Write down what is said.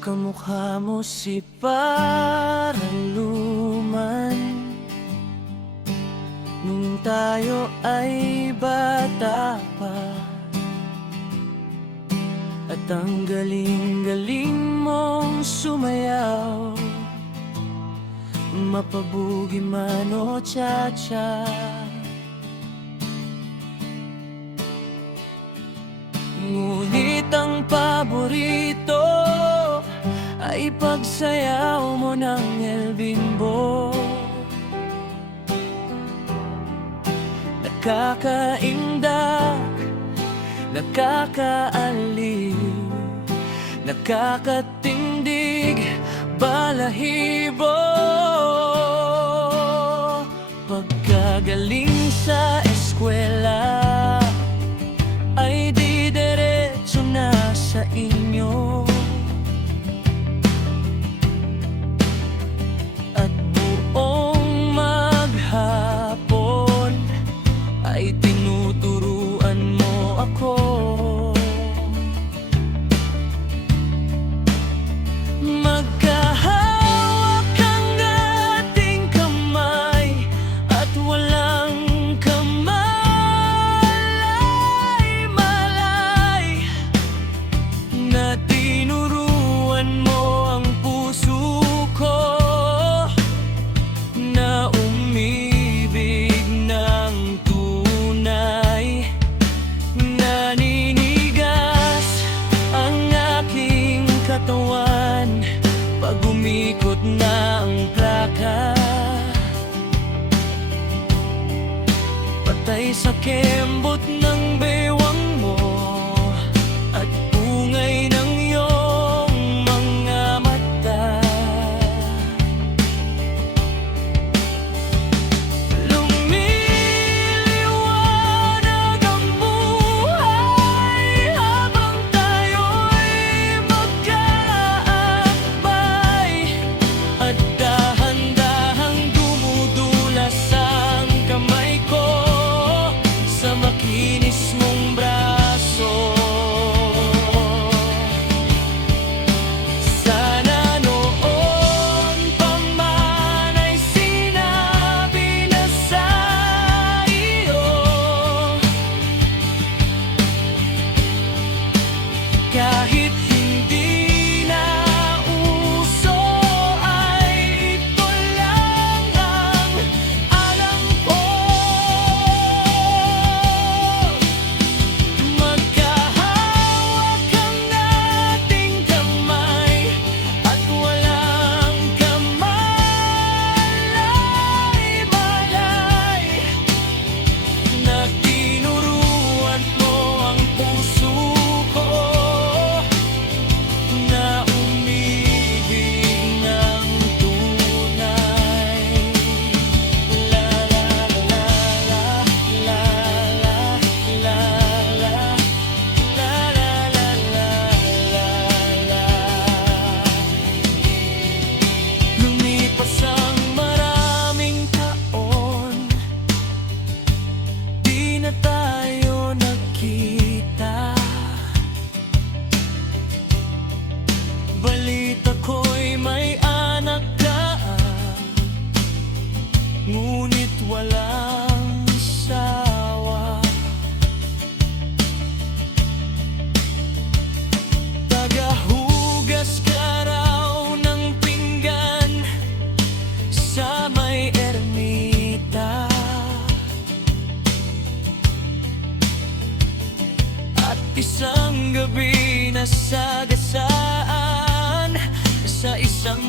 Kamukha mo si Paraluman nung tayo ay bata pa. At ang galing-galing mong sumayaw, mapabugi man o cha-cha. Ngunit ang paborito ay pagsayaw mo ng El Bimbo. Nakakaindak, nakakaaliw, nakakatindig, balahibo. Pagkagaling sa eskwela ay di diretso na sa inyo. At buong maghapon ay tinuturuan mo ako. Magkahawak ang ating kamay at walang kamalay-malay, na tinuruan mo ang puso ko na umibig ng tunay. Naninigas ang aking katawan pag umikot na ang plaka. Patay sa kembot ng bewang mo at pungay ng iyong mga mata. Lumiliwanag ang buhay habang tayo'y magkaabay, at dahan-dahang dumudulas ang kamay ko sa makinis mong braso. Sana noon pa man ay sinabi na sa iyo, kahit hindi na uso ay ito lang ang alam ko. Magkahawak ang ating kamay at walang kamalay-malay, na tinuruan mo ang puso ko na umibig ng tunay. La la la la la la la la la. Lumipas ang maraming taon, di na tayo nagkita. Balita ko'y may anak ka, ngunit walang sawa. Tagahugas ka raw ng pinggan sa may ermita, at isang gabi nasagasaan sa isang